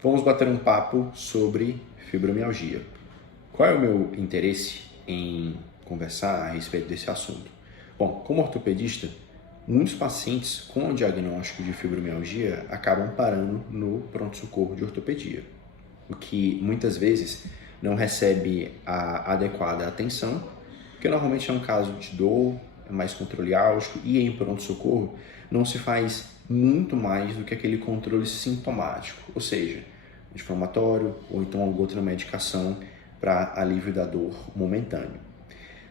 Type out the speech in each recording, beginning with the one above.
Vamos bater um papo sobre fibromialgia. Qual é o meu interesse em conversar a respeito desse assunto? Bom, como ortopedista, muitos pacientes com o diagnóstico de fibromialgia acabam parando no pronto-socorro de ortopedia, o que muitas vezes não recebe a adequada atenção, porque normalmente é um caso de dor, é mais controle álgico, e em pronto-socorro não se faz muito mais do que aquele controle sintomático, ou seja, anti-inflamatório ou então alguma outra medicação para alívio da dor momentâneo.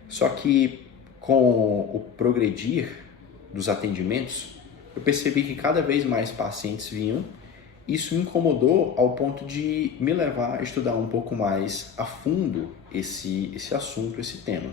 Só que com o progredir dos atendimentos, eu percebi que cada vez mais pacientes vinham. Isso me incomodou ao ponto de me levar a estudar um pouco mais a fundo esse assunto, esse tema.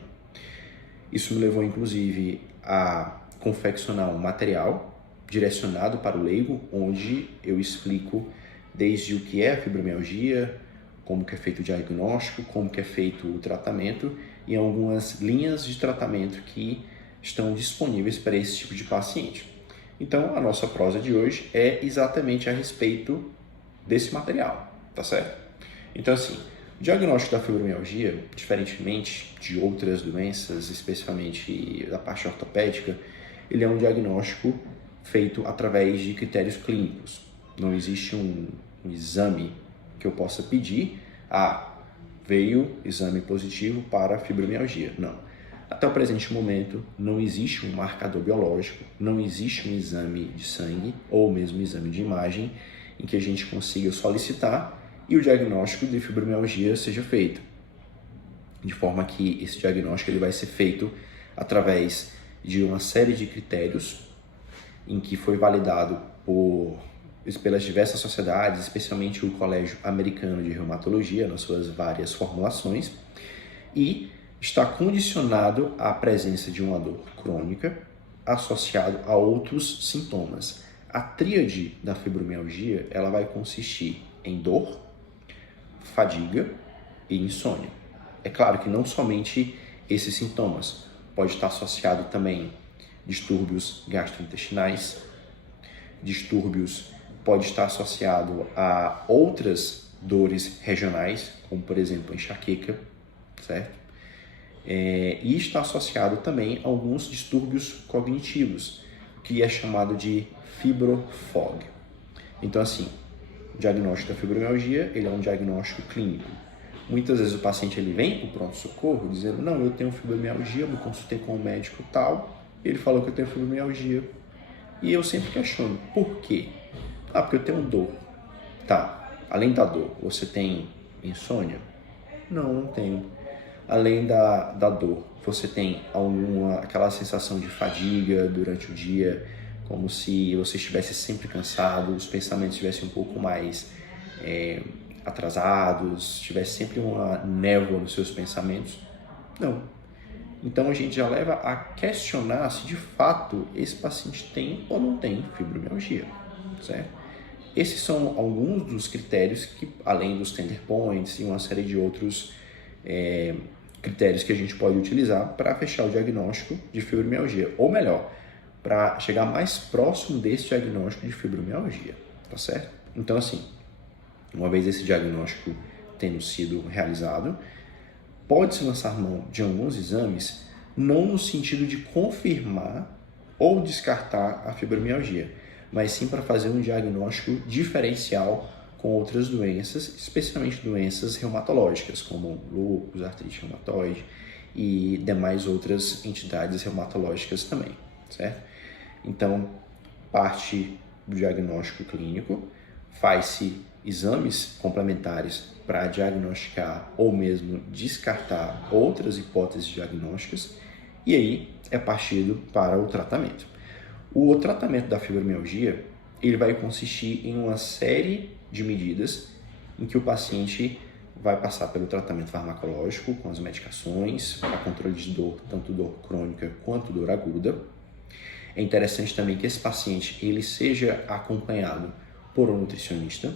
Isso me levou, inclusive, a confeccionar um material direcionado para o leigo, onde eu explico desde o que é a fibromialgia, como que é feito o diagnóstico, como que é feito o tratamento e algumas linhas de tratamento que estão disponíveis para esse tipo de paciente. Então, a nossa prosa de hoje é exatamente a respeito desse material, tá certo? Então, assim, o diagnóstico da fibromialgia, diferentemente de outras doenças, especificamente da parte ortopédica, ele é um diagnóstico feito através de critérios clínicos. Não existe um exame que eu possa pedir, veio exame positivo para fibromialgia. Não. Até o presente momento, não existe um marcador biológico, não existe um exame de sangue ou mesmo exame de imagem em que a gente consiga solicitar e o diagnóstico de fibromialgia seja feito. De forma que esse diagnóstico ele vai ser feito através de uma série de critérios em que foi validado pelas diversas sociedades, especialmente o Colégio Americano de Reumatologia, nas suas várias formulações, e está condicionado à presença de uma dor crônica associado a outros sintomas. A tríade da fibromialgia ela vai consistir em dor, fadiga e insônia. É claro que não somente esses sintomas, pode estar associado também distúrbios gastrointestinais, distúrbios pode estar associado a outras dores regionais, como por exemplo enxaqueca, certo? E está associado também a alguns distúrbios cognitivos, que é chamado de fibrofog. Então assim, o diagnóstico da fibromialgia ele é um diagnóstico clínico. Muitas vezes o paciente ele vem para o pronto-socorro dizendo, não, eu tenho fibromialgia, eu me consultei com um médico tal, ele falou que eu tenho fibromialgia. E eu sempre questiono, por quê? Porque eu tenho dor. Tá, além da dor, você tem insônia? Não, não tenho. Além da dor, você tem aquela sensação de fadiga durante o dia, como se você estivesse sempre cansado, os pensamentos estivessem um pouco mais atrasados, tivesse sempre uma névoa nos seus pensamentos? Não. Então a gente já leva a questionar se de fato esse paciente tem ou não tem fibromialgia, certo? Esses são alguns dos critérios que, além dos tender points e uma série de outros critérios que a gente pode utilizar para fechar o diagnóstico de fibromialgia, ou melhor, para chegar mais próximo desse diagnóstico de fibromialgia, tá certo? Então assim, uma vez esse diagnóstico tendo sido realizado, pode-se lançar mão de alguns exames, não no sentido de confirmar ou descartar a fibromialgia, mas sim para fazer um diagnóstico diferencial com outras doenças, especialmente doenças reumatológicas, como lúpus, artrite reumatoide e demais outras entidades reumatológicas também, certo? Então, parte do diagnóstico clínico, faz-se exames complementares para diagnosticar ou mesmo descartar outras hipóteses diagnósticas e aí é partido para o tratamento. O tratamento da fibromialgia ele vai consistir em uma série de medidas em que o paciente vai passar pelo tratamento farmacológico com as medicações para controle de dor, tanto dor crônica quanto dor aguda. É interessante também que esse paciente ele seja acompanhado por um nutricionista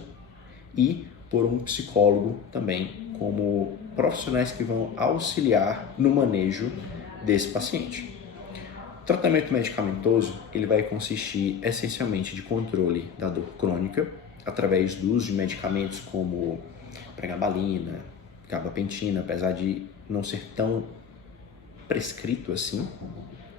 e por um psicólogo também, como profissionais que vão auxiliar no manejo desse paciente. O tratamento medicamentoso ele vai consistir essencialmente de controle da dor crônica, através do uso de medicamentos como pregabalina, gabapentina, apesar de não ser tão prescrito assim,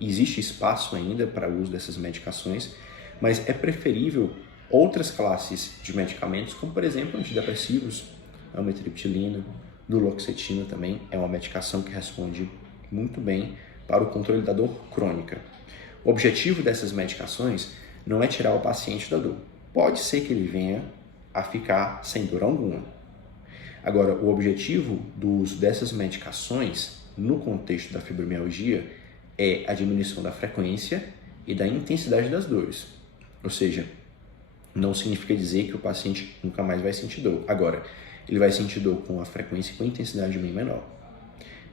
existe espaço ainda para o uso dessas medicações, mas é preferível outras classes de medicamentos, como por exemplo antidepressivos, a amitriptilina, duloxetina também é uma medicação que responde muito bem para o controle da dor crônica. O objetivo dessas medicações não é tirar o paciente da dor. Pode ser que ele venha a ficar sem dor alguma. Agora, o objetivo do uso dessas medicações no contexto da fibromialgia é a diminuição da frequência e da intensidade das dores. Ou seja, não significa dizer que o paciente nunca mais vai sentir dor. Agora, ele vai sentir dor com a frequência e com a intensidade bem menor.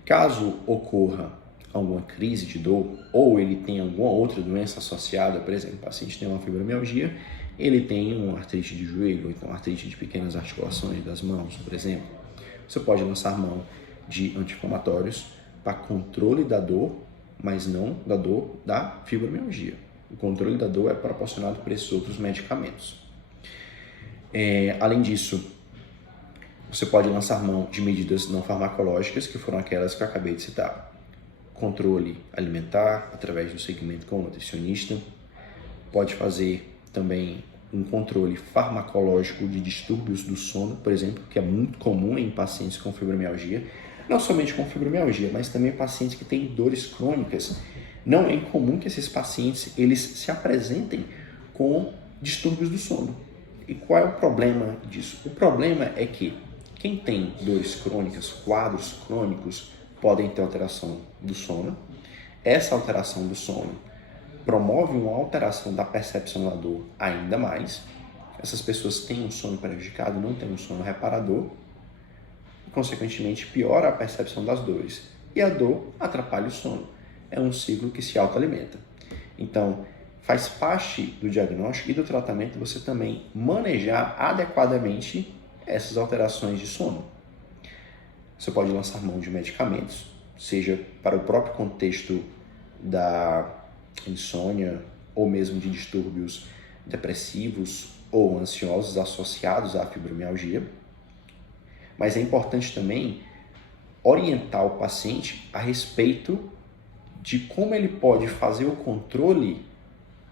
Caso ocorra alguma crise de dor ou ele tenha alguma outra doença associada, por exemplo, o paciente tem uma fibromialgia, ele tem uma artrite de joelho, ou então artrite de pequenas articulações das mãos, por exemplo, você pode lançar mão de anti-inflamatórios para controle da dor, mas não da dor da fibromialgia. O controle da dor é proporcionado por esses outros medicamentos. Além disso, você pode lançar mão de medidas não farmacológicas, que foram aquelas que eu acabei de citar. Controle alimentar, através do segmento com o nutricionista. Pode fazer também um controle farmacológico de distúrbios do sono, por exemplo, que é muito comum em pacientes com fibromialgia. Não somente com fibromialgia, mas também pacientes que têm dores crônicas. Não é incomum que esses pacientes eles se apresentem com distúrbios do sono. E qual é o problema disso? O problema é que quem tem dores crônicas, quadros crônicos, podem ter alteração do sono. Essa alteração do sono promove uma alteração da percepção da dor ainda mais. Essas pessoas têm um sono prejudicado, não têm um sono reparador. E, consequentemente, piora a percepção das dores. E a dor atrapalha o sono. É um ciclo que se autoalimenta. Então, faz parte do diagnóstico e do tratamento você também manejar adequadamente essas alterações de sono. Você pode lançar mão de medicamentos, seja para o próprio contexto da insônia ou mesmo de distúrbios depressivos ou ansiosos associados à fibromialgia. Mas é importante também orientar o paciente a respeito de como ele pode fazer o controle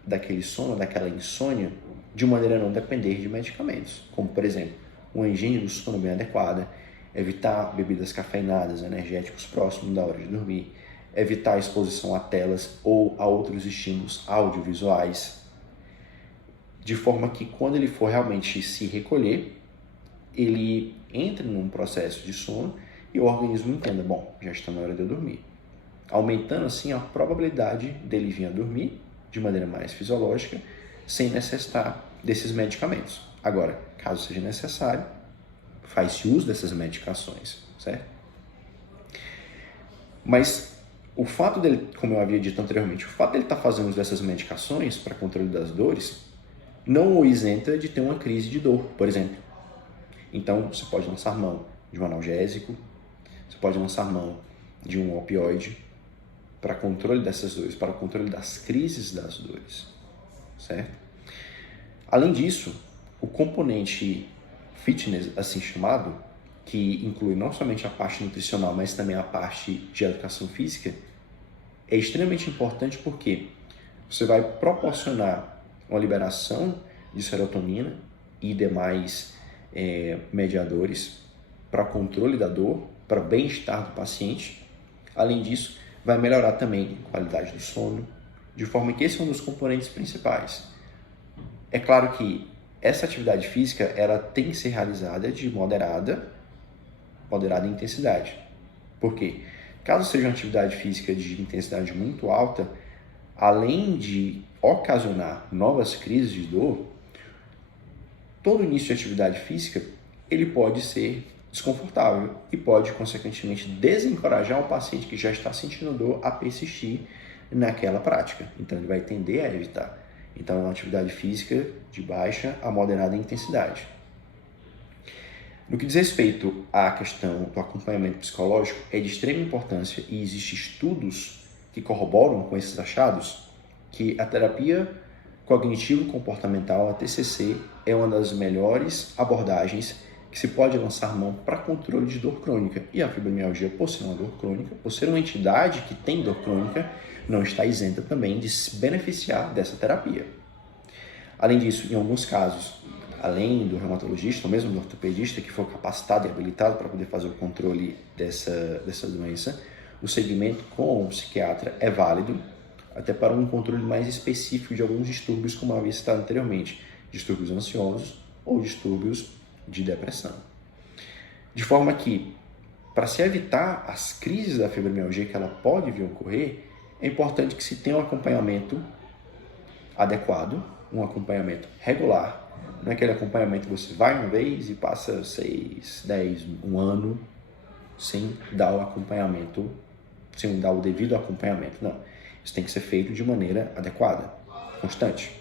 daquele sono, daquela insônia, de maneira a não depender de medicamentos, como por exemplo, uma higiene do sono bem adequada, evitar bebidas cafeinadas, energéticos próximos da hora de dormir, evitar a exposição a telas ou a outros estímulos audiovisuais, de forma que quando ele for realmente se recolher, ele entre num processo de sono e o organismo entenda, bom, já está na hora de eu dormir. Aumentando assim a probabilidade dele vir a dormir de maneira mais fisiológica, sem necessitar desses medicamentos. Agora, caso seja necessário, faz-se uso dessas medicações, certo? Mas o fato dele, como eu havia dito anteriormente, o fato dele estar fazendo uso dessas medicações para controle das dores não o isenta de ter uma crise de dor, por exemplo. Então, você pode lançar mão de um analgésico, você pode lançar mão de um opioide para controle dessas dores, para o controle das crises das dores, certo? Além disso, o componente fitness, assim chamado, que inclui não somente a parte nutricional, mas também a parte de educação física, é extremamente importante porque você vai proporcionar uma liberação de serotonina e demais mediadores para o controle da dor, para o bem-estar do paciente. Além disso, vai melhorar também a qualidade do sono, de forma que esse é um dos componentes principais. É claro que essa atividade física ela tem que ser realizada de moderada intensidade. Por quê? Caso seja uma atividade física de intensidade muito alta, além de ocasionar novas crises de dor, todo início de atividade física ele pode ser desconfortável e pode, consequentemente, desencorajar o paciente que já está sentindo dor a persistir naquela prática. Então, ele vai tender a evitar. Então, é uma atividade física de baixa a moderada intensidade. No que diz respeito à questão do acompanhamento psicológico, é de extrema importância e existem estudos que corroboram com esses achados que a terapia cognitivo-comportamental, a TCC, é uma das melhores abordagens que se pode lançar mão para controle de dor crônica. E a fibromialgia, por ser uma dor crônica, por ser uma entidade que tem dor crônica, não está isenta também de se beneficiar dessa terapia. Além disso, em alguns casos, além do reumatologista ou mesmo do ortopedista que for capacitado e habilitado para poder fazer o controle dessa doença, o segmento com o psiquiatra é válido até para um controle mais específico de alguns distúrbios, como eu havia citado anteriormente, distúrbios ansiosos ou distúrbios de depressão. De forma que, para se evitar as crises da fibromialgia que ela pode vir a ocorrer, é importante que se tenha um acompanhamento adequado, um acompanhamento regular. Não é aquele acompanhamento que você vai uma vez e passa 6, 10, um ano sem dar o acompanhamento, sem dar o devido acompanhamento. Não, isso tem que ser feito de maneira adequada, constante.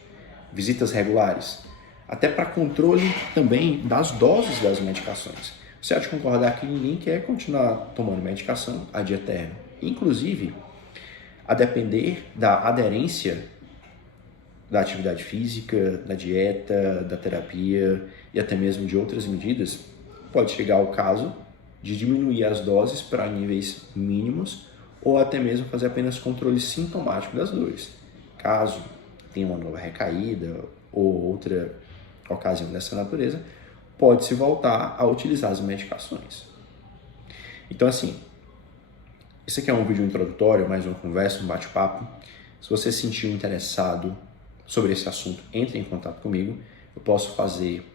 Visitas regulares, até para controle também das doses das medicações. Você há de concordar que ninguém quer continuar tomando medicação ad eterno. Inclusive, a depender da aderência da atividade física, da dieta, da terapia e até mesmo de outras medidas, pode chegar ao caso de diminuir as doses para níveis mínimos ou até mesmo fazer apenas controle sintomático das dores. Caso tenha uma nova recaída ou outra ocasião dessa natureza, pode-se voltar a utilizar as medicações. Então, assim, esse aqui é um vídeo introdutório, mais uma conversa, um bate-papo. Se você se sentiu interessado sobre esse assunto, entre em contato comigo. Eu posso fazer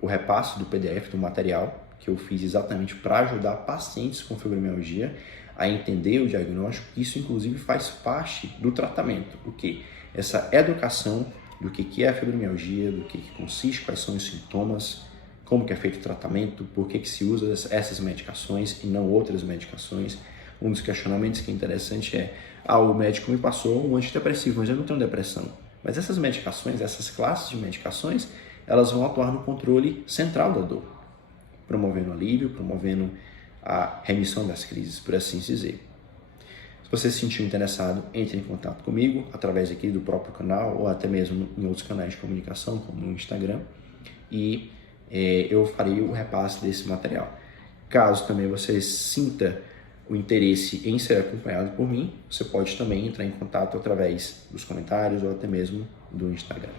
o repasse do PDF do material que eu fiz exatamente para ajudar pacientes com fibromialgia a entender o diagnóstico. Isso, inclusive, faz parte do tratamento. O que? Essa educação do que é a fibromialgia, do que consiste, quais são os sintomas, como que é feito o tratamento, por que se usa essas medicações e não outras medicações. Um dos questionamentos que é interessante é: o médico me passou um antidepressivo, mas eu não tenho depressão. Mas essas medicações, essas classes de medicações, elas vão atuar no controle central da dor, promovendo alívio, promovendo a remissão das crises, por assim dizer. Se você se sentiu interessado, entre em contato comigo, através aqui do próprio canal, ou até mesmo em outros canais de comunicação, como no Instagram, e eu farei o repasse desse material. Caso também você sinta o interesse em ser acompanhado por mim, você pode também entrar em contato através dos comentários ou até mesmo do Instagram.